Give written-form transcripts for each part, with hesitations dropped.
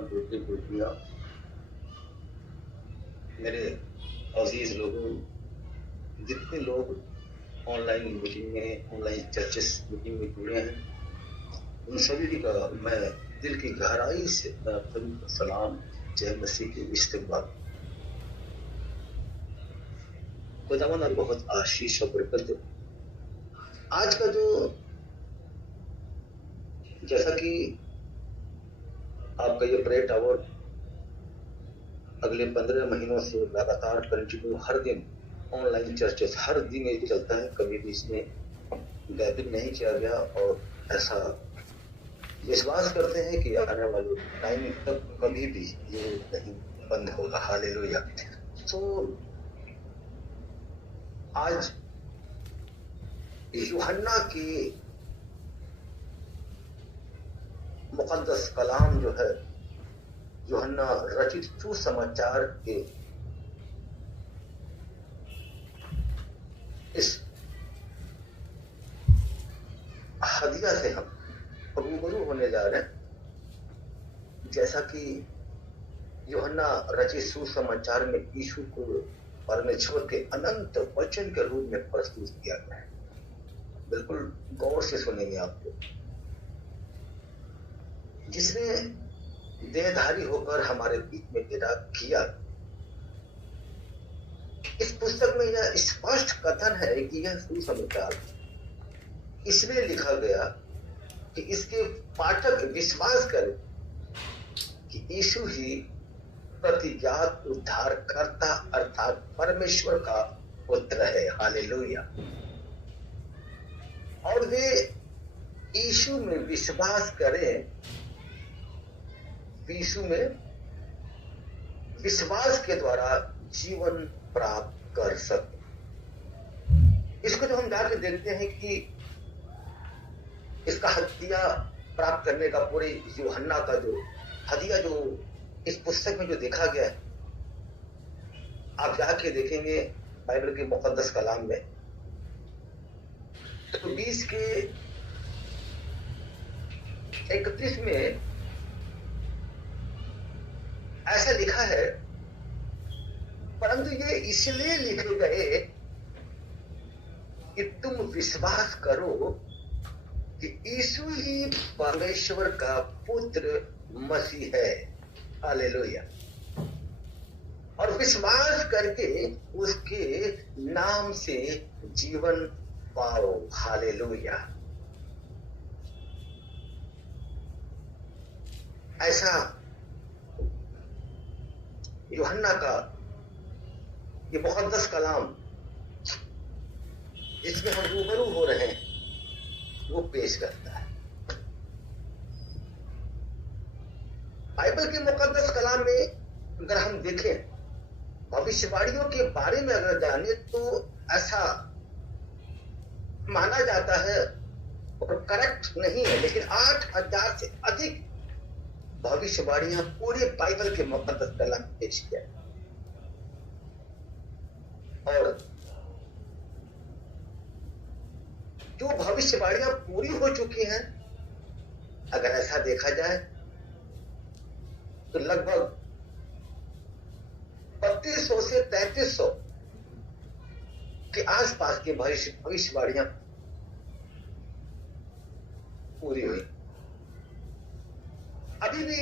तमाम बेटे बेटियां, मेरे अजीज लोगों, जितने लोग ऑनलाइन मीटिंग में, ऑनलाइन चर्चेस मीटिंग में जुड़े हैं, उन सभी का मैं दिल की गहराई से आप सभी को सलाम, जय मसीह की इस्तकबाल। खुदावंद और बहुत आशीष और बरकत दे। आज का जो, जैसा कि आपका ये प्रेयर टावर अगले 15 महीनों से लगातार कंटिन्यू हर दिन ऑनलाइन चर्चेस हर दिन ये चलता है, कभी भी इसमें गैपिंग नहीं किया गया और ऐसा विश्वास करते हैं कि आने वाले टाइम तक कभी भी ये नहीं बंद होगा। हालेलुया। तो आज यूहन्ना की मुकद्दस कलाम जो है, यूहन्ना रचित सुसमाचार के इस हदिया से हम रूबरू होने जा रहे हैं। जैसा कि यूहन्ना रचित सुसमाचार में यीशु को परमेश्वर के अनंत वचन के रूप में प्रस्तुत किया गया है। बिल्कुल गौर से सुनेंगे आप लोग। जिसने देहधारी होकर हमारे बीच में पैदा किया। इस पुस्तक में यह स्पष्ट कथन है कि यह सुसमाचार इसलिए लिखा गया कि इसके पाठक विश्वास करें कि यीशु ही प्रतिज्ञात उद्धारकर्ता अर्थात परमेश्वर का पुत्र है। हालेलुया। और वे यीशु में विश्वास करें, यीशु में विश्वास के द्वारा जीवन प्राप्त कर सके। इसको जब हम जाके देखते हैं कि इसका हदिया प्राप्त करने का पूरे यूहन्ना का जो हदिया जो इस पुस्तक में जो देखा गया है, आप जाके देखेंगे बाइबल के मुकद्दस कलाम में, तो 20 के 31 में ऐसा लिखा है, परंतु ये इसलिए लिखे गए कि तुम विश्वास करो कि यीशु ही परमेश्वर का पुत्र मसीह है। हालेलुया। और विश्वास करके उसके नाम से जीवन पाओ। हालेलुया। ऐसा यूहन्ना का ये मुकद्दस कलाम जिसमें हम रूबरू हो रहे हैं वो पेश करता है। बाइबल के मुकद्दस कलाम में अगर हम देखें, भविष्यवाणियों के बारे में अगर जाने, तो ऐसा माना जाता है और करेक्ट नहीं है, लेकिन 8000 से अधिक भविष्यवाणियां पूरे बाइबल के मुकद्दस कलाम में पेश किया। और जो भविष्यवाणियां पूरी हो चुकी हैं, अगर ऐसा देखा जाए तो लगभग 3200 से 3300 के आसपास की भविष्यवाणियां पूरी हुई। अभी भी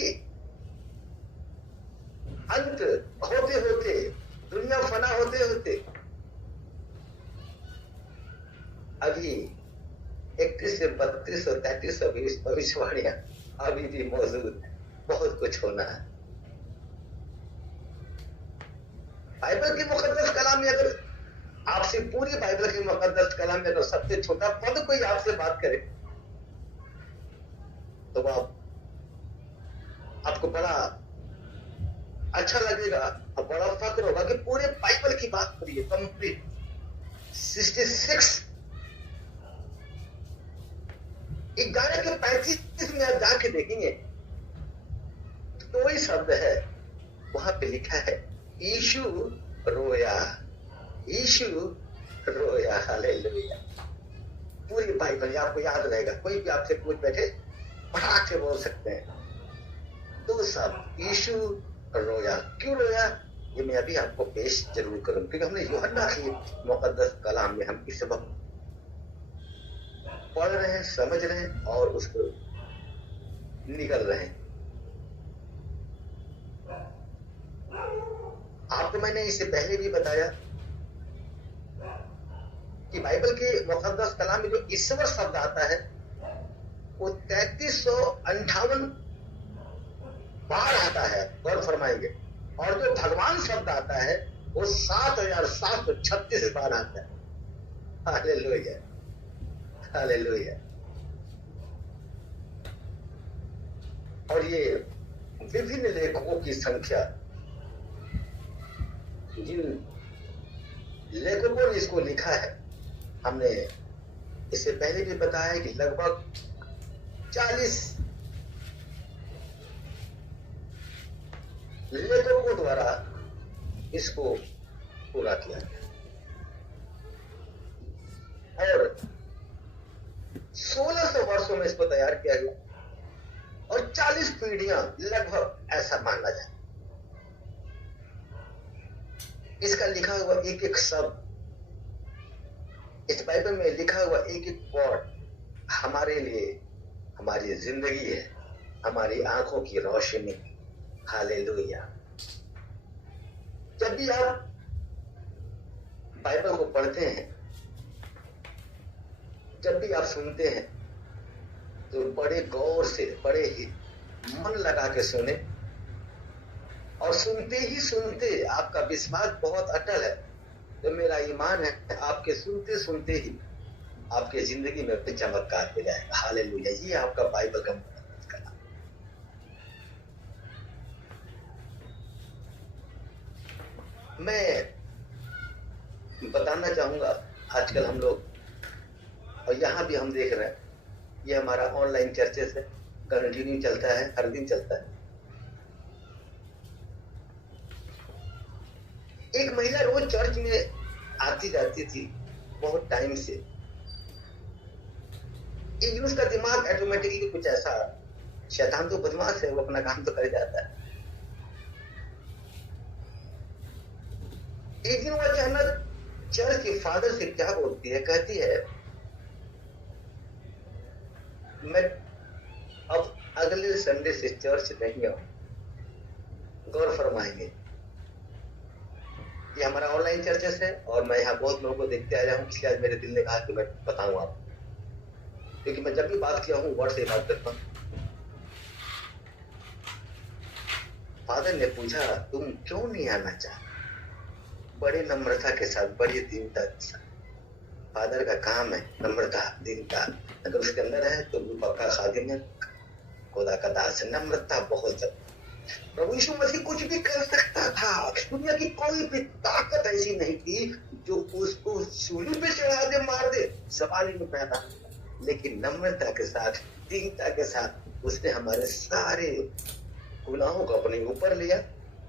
अंत होते होते, दुनिया फना होते होते अभी 31 से 3200 3300 भविष्यवाणियां अभी भी मौजूद है। बहुत कुछ होना है। बाइबल के मुकद्दस कलाम में अगर आपसे, पूरी बाइबल के मुकद्दस कलाम में अगर सबसे छोटा पद कोई आपसे बात करे, तो आपको बड़ा अच्छा लगेगा और बड़ा फक्र होगा कि पूरे बाइबल की बात करिए कंप्लीट 66 11 के 35 में आप जाके देखेंगे तो वही शब्द है, वहां पे लिखा है यीशु रोया, यीशु रोया। हालेलुया। पूरी बाइबल आपको याद रहेगा। कोई भी आपसे पूछ बैठे, फटाक से बोल सकते हैं दो शब्द, यीशु रोया। क्यों रोया, ये मैं अभी आपको पेश जरूर करूं, क्योंकि हमने यूहन्ना की मुकद्दस कलाम में हम इस सबक पढ़ रहे हैं, समझ रहे हैं और उसको निकल रहे हैं। आपको मैंने इससे पहले भी बताया कि बाइबल के मुकद्दस कलाम में जो ईश्वर शब्द आता है वो 3358 बार आता है, गौर फरमाएंगे। और जो भगवान शब्द आता है वो 7736 बार आता है। Hallelujah, hallelujah. और ये विभिन्न लेखकों की संख्या, जिन लेखकों ने इसको लिखा है, हमने इससे पहले भी बताया है कि लगभग 40 लेखकों द्वारा इसको पूरा किया गया और 1600 वर्षों में इसको तैयार किया गया और 40 पीढ़ियां लगभग, ऐसा माना जाए। इसका लिखा हुआ एक एक शब्द, इस बाइबल में लिखा हुआ एक एक वर्ड हमारे लिए हमारी जिंदगी है, हमारी आंखों की रोशनी। हालेलुया। जब भी आप बाइबल को पढ़ते हैं, जब भी आप सुनते हैं, तो बड़े गौर से, बड़े ही मन लगा के सुने। और सुनते ही सुनते आपका विश्वास बहुत अटल है, तो मेरा ईमान है आपके सुनते सुनते ही आपके जिंदगी में चमत्कार हो जाएगा। हालेलुया। ये आपका बाइबल का कलाम। मैं बताना चाहूंगा, आजकल हम लोग, और यहाँ भी हम देख रहे हैं, ये हमारा ऑनलाइन चर्चेस है, कंटिन्यू चलता है, हर दिन चलता है। एक महिला रोज चर्च में आती जाती थी बहुत टाइम से। एक दिन उसका दिमाग ऑटोमेटिकली कुछ ऐसा, शैतान तो बदमाश है, वो अपना काम तो कर जाता है। एक दिन वो अचानक चर्च के फादर से क्या बोलती है, कहती है मैं अब अगले संडे से चर्च नहीं आऊं। गौर फरमाएंगे, ये हमारा ऑनलाइन चर्चेस है और मैं यहाँ बहुत लोगों को देखते आया हूँ, इसलिए आज मेरे दिल ने कहा कि मैं बताऊं आप, क्योंकि मैं जब भी बात किया हूँ वर्ड से बात करता हूँ। फादर ने पूछा तुम क्यों नहीं आना चाहते? बड़ी नम्रता के साथ, बड़ी दीनता के साथ। फादर का काम है नम्रता, दीनता। अगर उसके अंदर है तो वो पक्का खादिम है, खुदा का दास है। नम्रता बहुत जरूरी। प्रभु यीशु मसीह कुछ भी कर सकता था, दुनिया की कोई भी ताकत ऐसी नहीं थी जो उसको सूली पे चढ़ा दे, मार दे, सवाल ही नहीं पैदा। लेकिन नम्रता के साथ, दीनता के साथ उसने हमारे सारे गुनाहों को अपने ऊपर लिया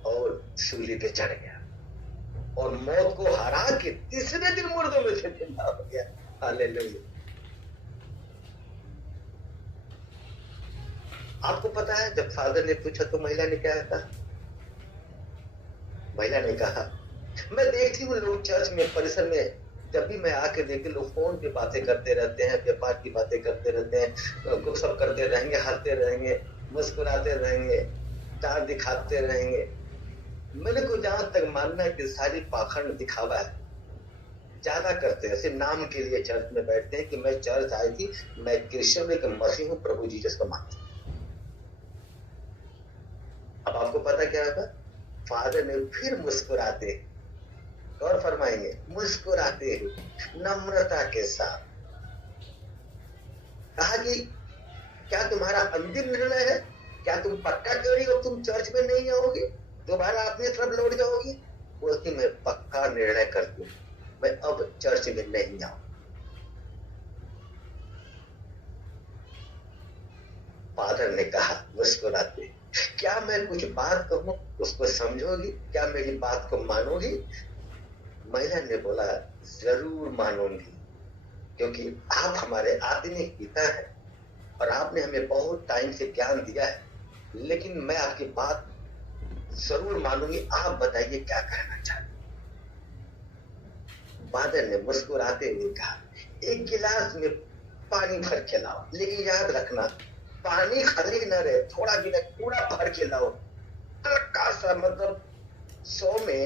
और सूली पे चढ़ गया और मौत को हरा के तीसरे दिन मुर्दों में से जिंदा हो गया। हालेलुया। आपको पता है जब फादर ने पूछा तो महिला ने क्या कहा? महिला ने कहा मैं देखती हूँ लोग चर्च में, परिसर में, जब भी मैं आके देखती, लोग फोन पे बातें करते रहते हैं, व्यापार की बातें करते रहते हैं, गुपशप करते रहेंगे, हंसते रहेंगे, मुस्कुराते रहेंगे, चार दिखाते रहेंगे। मेरे को जहां तक मानना है कि सारी पाखंड दिखावा है, ज्यादा करते हैं, सिर्फ नाम के लिए चर्च में बैठते हैं कि मैं चर्च आई थी, मैं क्रिश्चियन एक मसीह हूँ, प्रभु जीसस को मानता हूं। अब आपको पता क्या होगा? फादर ने फिर मुस्कुराते, और फरमाएंगे मुस्कुराते हुए नम्रता के साथ कहा कि क्या तुम्हारा अंतिम निर्णय है? क्या तुम पक्का करी हो तुम चर्च में नहीं आओगे, दोबारा अपनी तरफ लौट जाओगी? बोलती मैं पक्का निर्णय करती हूँ, मैं अब चर्च में नहीं आऊं। फादर ने कहा मुस्कुराते, क्या मैं कुछ बात कहूं उसको समझोगी? क्या मेरी बात को मानोगी? महिला ने बोला जरूर मानूंगी, क्योंकि आप हमारे आत्मिक पिता हैं और आपने हमें बहुत टाइम से ज्ञान दिया है लेकिन मैं आपकी बात जरूर मानूंगी। आप बताइए क्या कहना चाहते। बादल ने मुस्कुराते हुए कहा, एक गिलास में पानी भर के लाओ, लेकिन याद रखना पानी खाली न रहे, थोड़ा भी नहीं, पूरा भर के लाओ। हल्का सा मतलब 100 में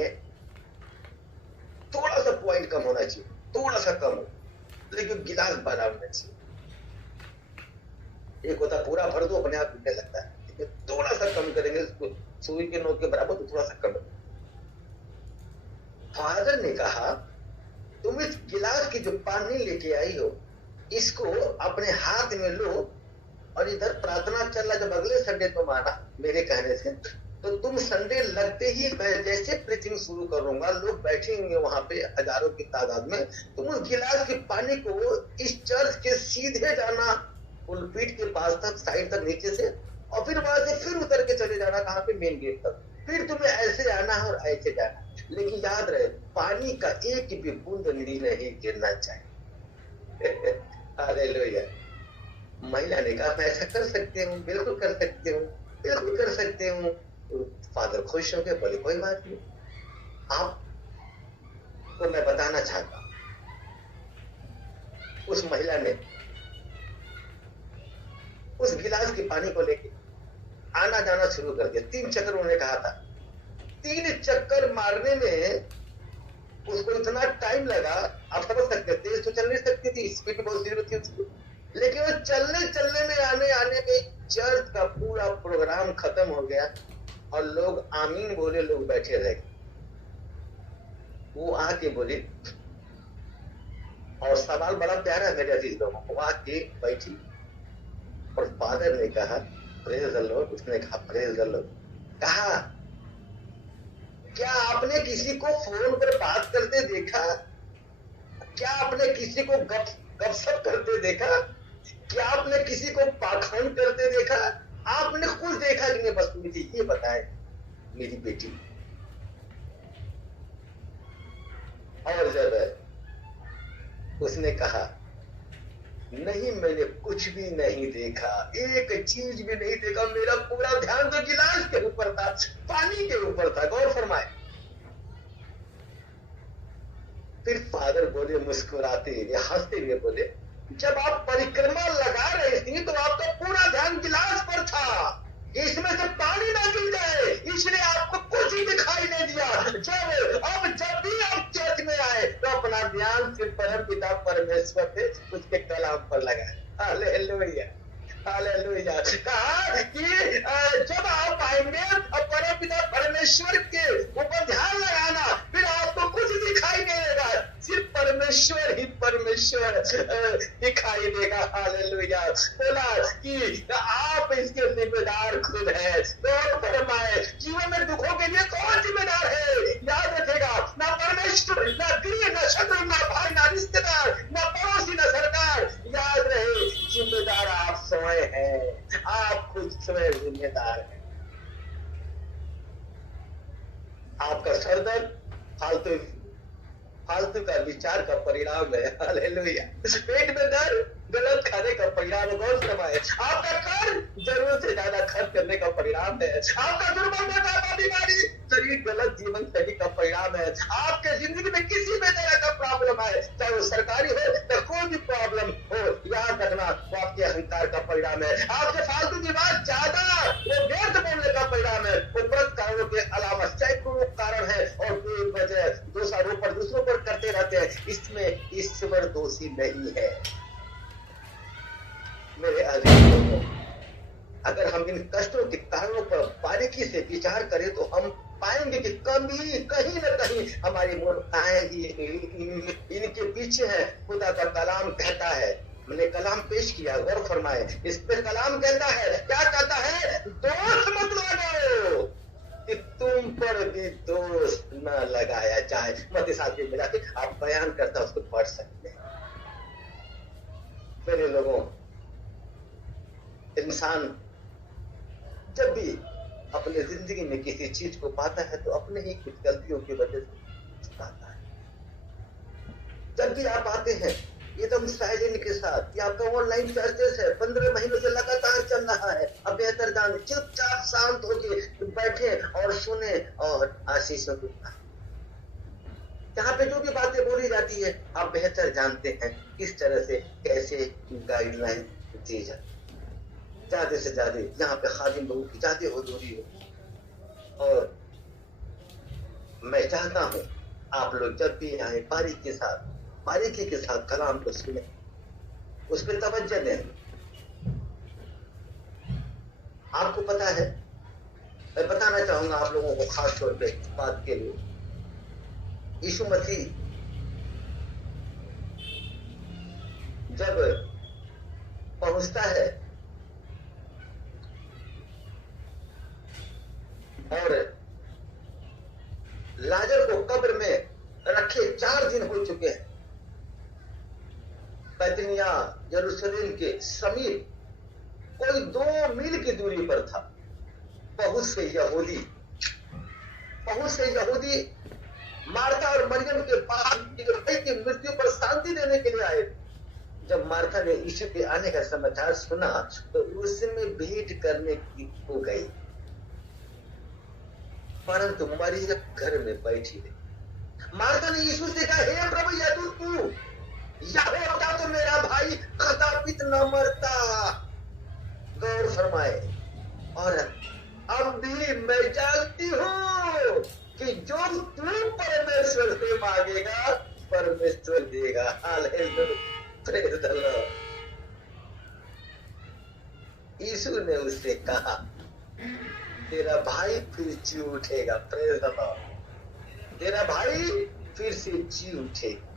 थोड़ा सा पॉइंट कम होना चाहिए, थोड़ा सा कम हो, लेकिन गिलास भरा होना चाहिए। एक होता पूरा भर दो, अपने आप बिकने लगता है, लेकिन थोड़ा सा कम करेंगे, सुई के नोक के बराबर, तो थोड़ा सा कम। फादर ने कहा, तुम इस गिलास की जो पानी लेके आई हो, इसको अपने हाथ में लो, और इधर प्रार्थना चल रहा, जब अगले संडे तुम आना मेरे कहने से, तो तुम संडे लगते ही मैं जैसे प्रीचिंग शुरू करूंगा, लोग बैठेंगे वहां पे हजारों की तादाद में, तुम उस गिलास के पानी को इस चर्च के सीधे जाना पुलपीट के पास तक, साइड तक नीचे से, और फिर वहां से फिर उतर के चले जाना, कहाँ पे, मेन गेट तक। फिर तुम्हें ऐसे आना है और ऐसे जाना, लेकिन याद रहे पानी का एक भी बूंद नहीं गिरना चाहिए। हालेलुया। महिला ने कहा, मैं ऐसा कर सकती हूँ, बिल्कुल कर सकती हूँ, बिल्कुल कर सकती हूँ। तो फादर खुश हो गए, बोले कोई बात नहीं, आपको मैं बताना चाहता हूँ। उस महिला ने उस गिलास के पानी को लेके आना जाना शुरू कर दिया। 3 चक्कर उन्होंने कहा था, 3 चक्कर मारने में उसको इतना टाइम लगा, आप समझ सकते, तेज तो चल नहीं सकती थी, स्पीड बहुत जरूरत थी उसकी, लेकिन वो चलने में आने में चर्च का पूरा प्रोग्राम खत्म हो गया, और लोग आमीन बोले, लोग बैठे रहे। वो आके बोले, और सवाल बड़ा प्यारा है मेरे अजीज लोगों, वो आके बैठी, और फादर ने कहा प्रेज द लॉर्ड, उसने कहा प्रेज द लॉर्ड, कहा क्या आपने किसी को फोन पर बात करते देखा? क्या आपने किसी को गपशप करते देखा? क्या आपने किसी को पाखंड करते देखा? आपने कुछ देखा कि नहीं? बस मुझे ये बताए मेरी बेटी। और जब उसने कहा नहीं, मैंने कुछ भी नहीं देखा, एक चीज भी नहीं देखा, मेरा पूरा ध्यान तो गिलास के ऊपर था, पानी के ऊपर था। गौर फरमाए। फिर फादर बोले मुस्कुराते हुए, हंसते हुए बोले, जब आप परिक्रमा लगा रहे थी तो आपका पूरा ध्यान गिलास पर था, इसमें से पानी ना गिर जाए, इसलिए आपको कुछ ही दिखाई नहीं दिया। जब भी आप चर्च में आए तो अपना ध्यान सिर्फ परम पिता परमेश्वर पे, उसके कलाम पर लगाए। Hallelujah, hallelujah. कहा कि जब आप आएंगे और परम पिता परमेश्वर के ऊपर ध्यान लगाना, फिर आपको कुछ दिखाई नहीं देगा, सिर्फ परमेश्वर ही परमेश्वर दिखाई देगा। हालेलुया। बोला कि आप इसके जिम्मेदार खुद हैं। तो फरमाए, जीवन में दुखों के लिए कौन जिम्मेदार है? याद रखेगा, ना परमेश्वर, ना प्रिय, ना शत्रु, ना भाई, ना रिश्तेदार, ना पड़ोसी, ना सरकार। याद रहे, जिम्मेदार आप स्वयं हैं, आप खुद स्वयं जिम्मेदार हैं। आपका सरदर्द फालतू का विचार का परिणाम है। हालेलुया। पेट में दर्द गलत खाने का परिणाम है। गौर फरमाए, आपका कर्ज जरूरत से ज्यादा खर्च करने का परिणाम है। आपका दुर्बल मोटापा बीमारी शरीर गलत जीवन शैली का परिणाम है। आपके जिंदगी में किसी भी तरह का प्रॉब्लम है, चाहे वो सरकारी हो या कोई भी प्रॉब्लम हो, याद रखना वो आपके अहंकार का परिणाम है। आपके फालतू दिमाग ज्यादा वो व्यर्थ बोलने का परिणाम है। उपरोक्त कारणों के अलावा सैकड़ों कारण है, और बेवजह दोषारोपण दूसरों पर करते रहते हैं। इसमें ईश्वर दोषी नहीं है। मेरे अजीज लोगों, अगर हम इन कष्टों के कारणों पर बारीकी से विचार करें तो हम पाएंगे कि कभी कहीं न कहीं हमारी मूर्खताएं ही इनके पीछे है। खुदा का कलाम कहता है, मैंने कलाम पेश किया, गौर फरमाए, इस पे कलाम कहता है, क्या कहता है? दोष मत लगाओ कि तुम पर भी दोष न लगाया जाए। मत्ती 7 में मिला के आप बयान करता उसको पढ़ सकते हैं। मेरे लोगों, इंसान जब भी अपने जिंदगी में किसी चीज को पाता है तो अपने ही कुछ गलतियों की वजह से पाता है। जब भी आप आते हैं एकदम साइलेंट के साथ, ये आपका ऑनलाइन चर्चेस है, 15 महीनों से लगातार चल रहा है, अब बेहतर जान चुपचाप शांत होके बैठे और सुने और आशीषों को। यहाँ पे जो भी बातें बोली जाती है आप बेहतर जानते हैं किस तरह से कैसे गाइडलाइन दी जाए। ज्यादा से ज्यादा यहाँ पे खादिम लोगों की ज्यादा हुजूरी हो। और मैं चाहता हूँ आप लोग जब भी आए बारीकी के साथ कलाम को सुने, उस पर तवज्जो दें। आपको पता है, मैं बताना चाहूंगा आप लोगों को खास तौर पे इस बात के लिए, यीशु मसीह जब पहुंचता है और लाजर को कब्र में रखे 4 दिन हो चुके हैं, बैतनिया यरूशलेम के समीप कोई 2 मील की दूरी पर था। बहुत से यहूदी मार्था और मरियम के पास भाई की मृत्यु पर शांति देने के लिए आए। जब मार्था ने यीशु के आने का समाचार सुना तो उसमें भेंट करने की हो गई, परंतु मरियम घर में बैठी रही। मार्था ने यीशु से कहा, हे प्रभु यदि तू यहाँ होता तो मेरा भाई कदापित न मरता। गौर फरमाए। और अब भी मैं जानती हूँ कि जो तू परमेश्वर से मांगेगा परमेश्वर देगा। Praise the Lord. यीशु ने उससे कहा, तेरा भाई फिर जी उठेगा। Praise the Lord. तेरा भाई फिर से जी उठेगा।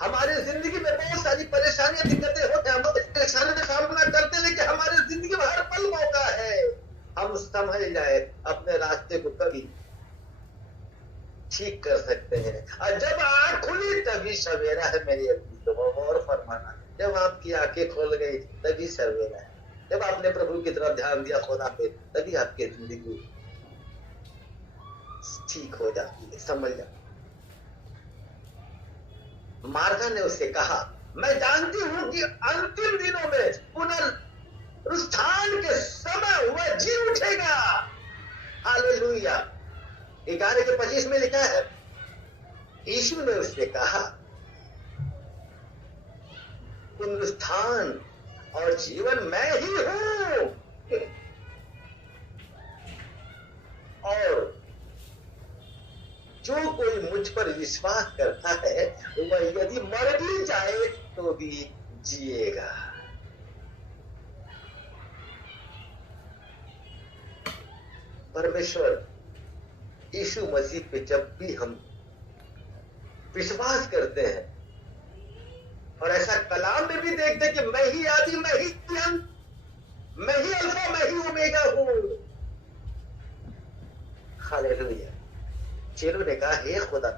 हमारे जिंदगी में बहुत सारी परेशानियां दिक्कतें होते हैं, हम परेशानियों का सामना करते हैं, लेकिन हमारे जिंदगी में हर पल मौका है हम समझ जाए अपने रास्ते को कभी ठीक कर सकते हैं। और जब आंख खुली तभी सवेरा है मेरी अपनी। तो और फरमाना, जब आपकी आंखें खोल गई तभी सवेरा है। जब आपने प्रभु की तरफ ध्यान दिया खुदा पे तभी आपकी जिंदगी ठीक हो जाती है। समझ जाओ। मार्था ने उससे कहा, मैं जानती हूं कि अंतिम दिनों में पुनरुत्थान के समय वह जी उठेगा। हालेलुया। 11:25 में लिखा है, यीशु ने उससे कहा, पुनरुत्थान और जीवन मैं ही हूं, और जो कोई मुझ पर विश्वास करता है वह यदि मर भी जाए तो भी जिएगा। परमेश्वर यीशु मसीह पे जब भी हम विश्वास करते हैं, और ऐसा कलाम में भी देखते हैं कि मैं ही आदि, मैं ही अंत, मैं ही अल्फा, मैं ही ओमेगा हूं। हालेलुया। चेलों ने कहा, हे खुदा,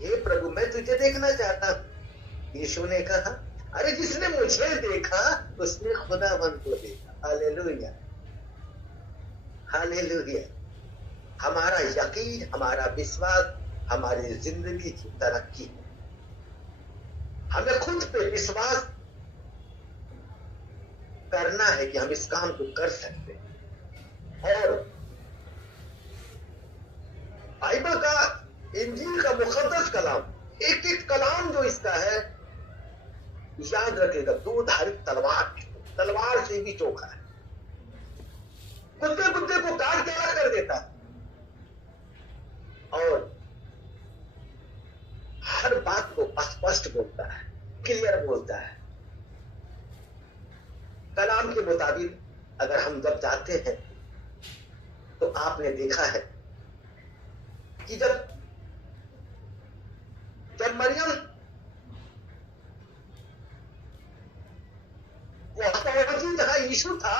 हे प्रभु, मैं तुझे देखना चाहता हूं। यीशु ने कहा, अरे जिसने मुझे देखा उसने खुदावंत को देखा। हालेलुया। हालेलुया। हमारा यकीन, हमारा विश्वास हमारी जिंदगी की तरक्की। हमें खुद पे विश्वास करना है कि हम इस काम को कर सकते हैं। और बाइबल का, इंजील का मुकद्दस कलाम, एक एक कलाम जो इसका है, याद रखेगा, 2 धारी तलवार से भी चोखा है। कुत्ते को काट के अलग कर देता है और हर बात को स्पष्ट बोलता है, क्लियर बोलता है। कलाम के मुताबिक अगर हम जब जाते हैं तो आपने देखा है कि जब मरियम वहां पहुंची जहां यीशु था,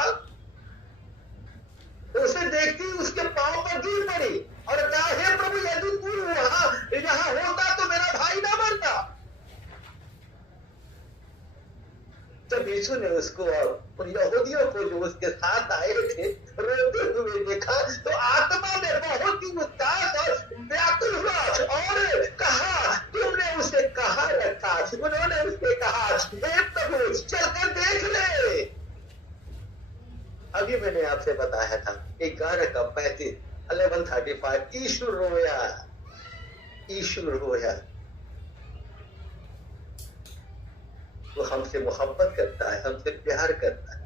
तो उसे देखती उसके पांव पर गिर पड़ी और कहा, हे प्रभु, यदि तू यहां होता तो मेरा भाई ना मरता। जब यीशु ने उसको और यहूदियों को जो उसके साथ आए थे रोते हुए देखा तो आत्मा में बहुत ही उत्साह और व्याकुल हुआ और कहा, तुमने उसे कहाँ रखा? उन्होंने उससे कहा, हे प्रभु, चलकर देख ले। अभी मैंने आपसे बताया था 11:35 11:35 यीशु रोया, यीशु रोया। वो हमसे मोहब्बत करता है, हमसे प्यार करता है।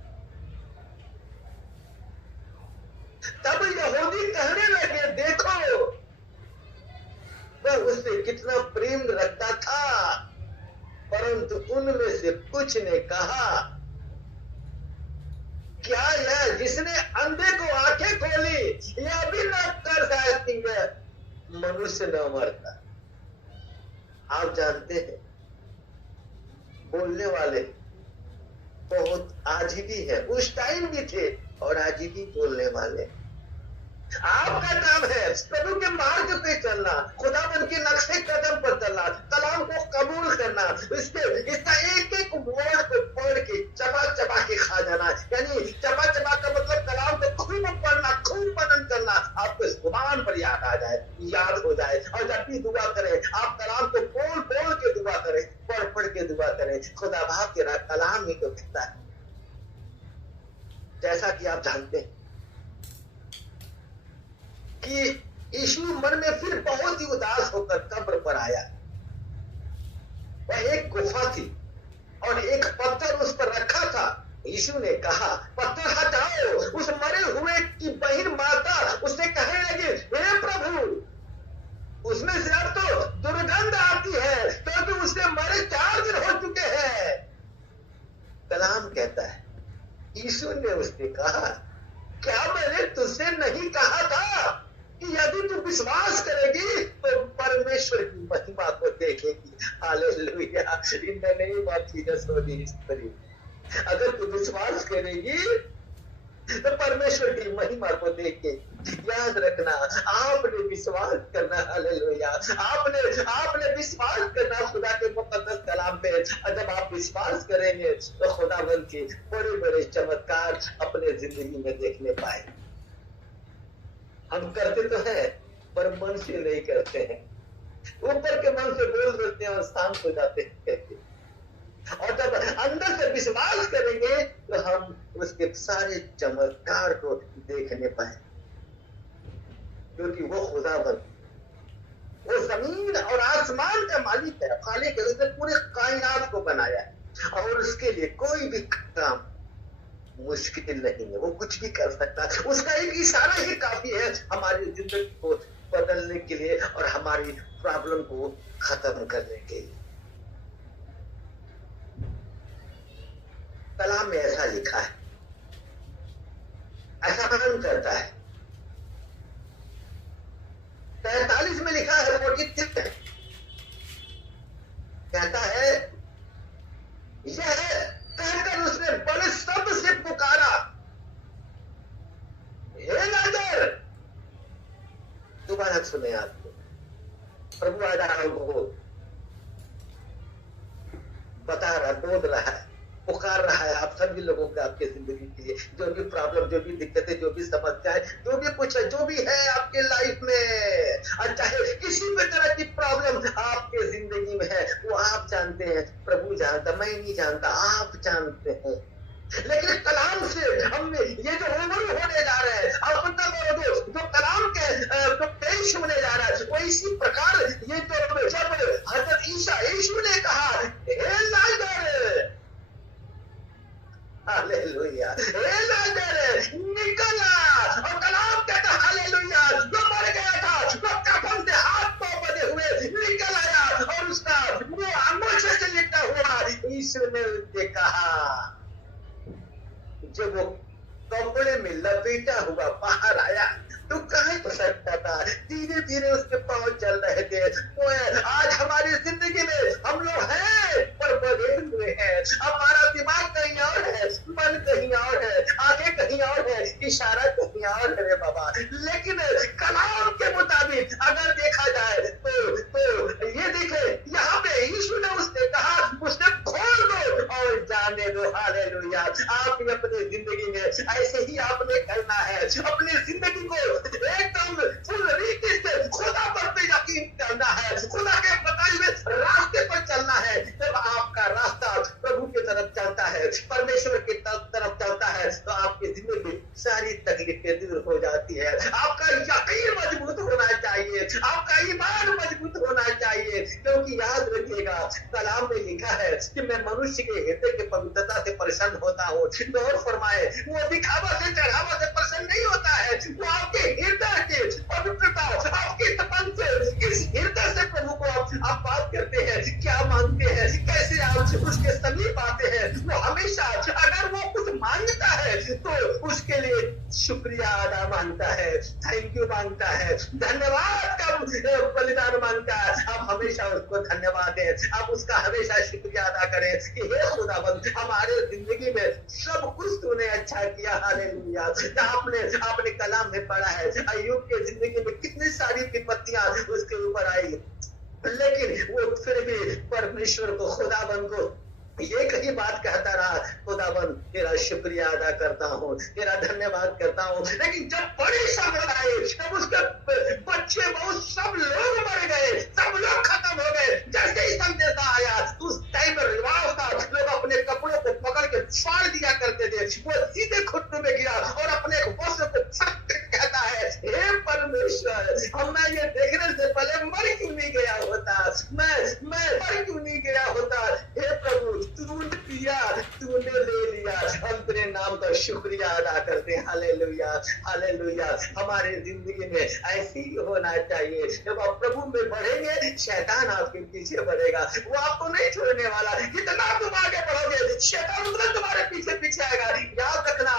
तब यहूदी कहने लगे, देखो वह उससे कितना प्रेम रखता था। परंतु उनमें से कुछ ने कहा, क्या यह जिसने अंधे को आंखें खोली यह भी न कर सकती है? मनुष्य न मरता। आप जानते हैं बोलने वाले बहुत आजीवी है, उस टाइम भी थे और आजीवी बोलने वाले। आपका काम है प्रभु के मार्ग पे चलना, खुदावंद के नक्शे कदम पर चलना, कलाम को कबूल करना, इसका एक एक वर्ड को पढ़ के चबा चबा के खा जाना। यानी चबा चबा का मतलब कलाम को खूब पढ़ना, खूब मनन करना, आपको जुबान पर याद आ जाए, याद हो जाए। और जब भी दुआ करें आप कलाम को बोल बोल के दुआ करें, पढ़ पढ़ के दुआ करें। खुदा भाव तेरा कलाम ही तो कहता है। जैसा कि आप जानते हैं कि यीशु मन में फिर बहुत ही उदास होकर कब्र पर आया। वह एक गुफा थी और एक पत्थर उस पर रखा था। यीशु ने कहा, पत्थर हटाओ। उस मरे हुए की बहन माता उससे कहने लगी, हे प्रभु, उसमें से अब तो दुर्गंध आती है क्योंकि उससे मरे 4 दिन हो चुके हैं। कलाम कहता है, यीशु ने उससे कहा, क्या मैंने तुझसे नहीं कहा था कि यदि तू विश्वास करेगी तो परमेश्वर की महिमा को देखेगी? Hallelujah, in the name of Jesus Holi spirit. अगर तू विश्वास करेगी तो परमेश्वर की महिमा को देख के याद रखना, आपने विश्वास करना। हालेलुया, आपने विश्वास करना खुदा के मुकद्दस कलाम पे। जब आप विश्वास करेंगे तो खुदावंद के बड़े बड़े चमत्कार अपने जिंदगी में देखने पाए। हम करते तो हैं पर मन से नहीं करते हैं, ऊपर के मन से बोल देते हैं और शांत हो जाते हैं। और जब अंदर से विश्वास करेंगे तो हम उसके सारे चमत्कार को देखने पाए, क्योंकि वो खुदावंद, वो जमीन और आसमान का मालिक है, खालिक है। उसने पूरे कायनात को बनाया है और उसके लिए कोई भी काम मुश्किल नहीं है। वो कुछ भी कर सकता है, उसका एक इशारा ही काफी है हमारी जिंदगी को बदलने के लिए और हमारी प्रॉब्लम को खत्म करने के लिए। कलाम में ऐसा लिखा है, ऐसा काम करता है। 43 में लिखा है, वो कहता है, यह कहकर उसने बड़े शब्द से पुकारा, हे लाजर। दोबारा सुने आपको, प्रभु आदारों को बता रहा, बोल रहा है, पुकार रहा है आप सभी लोगों को, आपके जिंदगी के लिए जो भी प्रॉब्लम, जो भी दिक्कतें, जो भी समस्याएं, जो भी कुछ है, जो भी है आपके लाइफ में, और चाहे किसी भी तरह की प्रॉब्लम आपके जिंदगी में है, वो आप जानते हैं, प्रभु जानता, मैं नहीं जानता, आप जानते हैं। लेकिन कलाम से हमने ये जो रूबरू होने जा रहे हैं, और जो कलाम के जो पेश होने जा रहा है, वो इसी प्रकार ये जो जब हजरत ईसा यीशु ने कहा, हे लाजर, हालेलुया, हे लाजर निकल आ, और कलाम कहता हालेलुया, जो मर गया था, जो कफन से हाथ पांव बंधे हुए निकल आया और उसका मुंह आंगों से लिपटा हुआ। यीशु ने उससे कहा, जब वो कपड़े में लपेटा हुआ बाहर आया तो कहाँ हो सकता था, धीरे धीरे उसके पांव चल रहे थे। वो है आज हमारी जिंदगी में हम लोग हैं पर बधे हुए हैं, हमारा दिमाग कहीं और है, मन कहीं और है, आगे कहीं और है, इशारा कहीं और है बाबा। लेकिन कलाम के मुताबिक अगर देखा जाए तो ये देखे, यहाँ पे यीशु ने उसने कहा, उसने खोल दो और जाने दो। हालेलुया, आप अपने जिंदगी में ऐसे ही आपने करना है, अपनी जिंदगी को एकदम फुल रीति से खुदा पर यकीन करना है, खुदा के बताए हुए रास्ते पर चलना है। जब आपका रास्ता प्रभु की तरफ चलता है, परमेश्वर की तरफ चलता है तो आपकी जिंदगी सारी तकलीफें दूर हो जाती है। आपका यकीन मजबूत होना चाहिए, आपका ईमान मजबूत होना चाहिए, क्योंकि याद रखिएगा कलाम में लिखा है कि मैं मनुष्य के हृदय की पवित्रता से प्रसन्न होता हूँ। और फरमाए वो दिखावा से चढ़ावा से प्रसन्न नहीं होता है, वो आपके हृदय की पवित्रता, आपकी तपन से, इस हृदय से प्रभु को आप बात करते हैं, क्या मांगते हैं, कैसे आप उसके समीप आते हैं। वो हमेशा अगर वो कुछ मांगता है तो उसके लिए शुक्रिया अदा मांगता है, थैंक यू मांगता है, धन्यवाद का बलिदान मांगता है। आप हमेशा उसको धन्यवाद दें, आप उसका हमेशा शुक्रिया अदा करें कि हे खुदावंद हमारे जिंदगी में सब कुछ तूने अच्छा किया। हालेलुया। आपने कलाम में पढ़ा है अय्यूब के जिंदगी में कितनी सारी विपत्तियां उसके ऊपर आई, लेकिन वो फिर भी परमेश्वर को, खुदावंद को एक ही बात कहता रहा, खुदावंद तेरा शुक्रिया अदा करता हूँ, तेरा धन्यवाद करता हूँ। लेकिन जब बड़ी संकट आई, जब उसके बच्चे बहुत सब लोग मर गए, सब लोग खत्म हो गए, जैसे ही संदेश आया उस टाइम में रिवाज था, लोग अपने कपड़ों को पकड़ के फाड़ दिया करते थे। वो सीधे घुटनों में गिरा और अपने वस्त्र को फट कहता है, हे परमेश्वर हम मैं ये देखने से पहले मर क्यों नहीं गया होता, मैं मर क्यों नहीं गया होता। हे प्रभु तूने दिया, तूने ले लिया, हम तेरे नाम का शुक्रिया अदा करते हैं। Hallelujah, hallelujah. हमारे जिंदगी में ऐसे ही होना चाहिए। जब आप प्रभु में बढ़ेंगे शैतान आपके पीछे बढ़ेगा, वो आपको नहीं छोड़ने वाला। जितना तुम आगे बढ़ोगे शैतान उतना तुम्हारे पीछे पीछे आएगा। याद रखना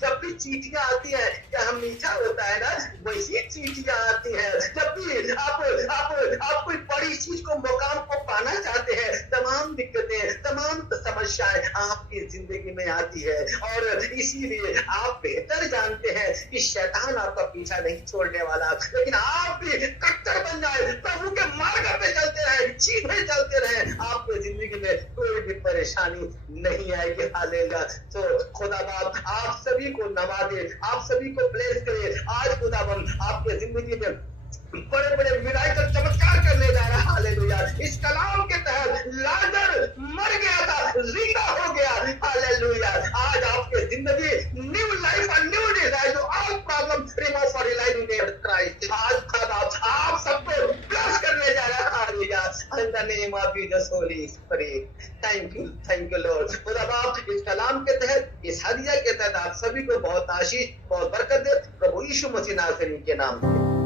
जब भी चीटियां आती है, क्या मीठा होता है ना, वैसी चीटियां आती है। जब भी आप कोई बड़ी चीज को, मुकाम को पाना चाहते हैं, तमाम दिक्कतें, तमाम समस्याएं आपकी जिंदगी में आती है। और इसीलिए आप बेहतर जानते हैं कि शैतान आपका पीछा नहीं छोड़ने वाला, लेकिन आप भी कट्टर बन जाए, प्रभु के मार्ग पे चलते रहे, सीधे चलते रहे, आपकी जिंदगी में कोई भी परेशानी नहीं आएगी। हालेलुया। तो खुदा बाप आप सभी को नवाजे, आप सभी को ब्लेस करे। आज खुदाबंद आपके जिंदगी में बड़े बड़े मिराकल चमत्कार करने जा रहा है। हालेलुया। इस कलाम के तहत लाजर मर गया था, जिंदा हो गया। हालेलुया। आज आपके जिंदगी न्यू लाइफ और न्यू डिजाइन, जो all problem remove for life in Christ. आज खुदा आप सबको ब्लेस करने जा रहा है। Hallelujah. In the name of Jesus Holi spirit. Thank you Lord. खुदा बाप इस कलाम के तहत, इस हदिया के तहत आप सभी को बहुत आशीष, बहुत बरकत दे, प्रभु यीशु मसीह नासरी के नाम में।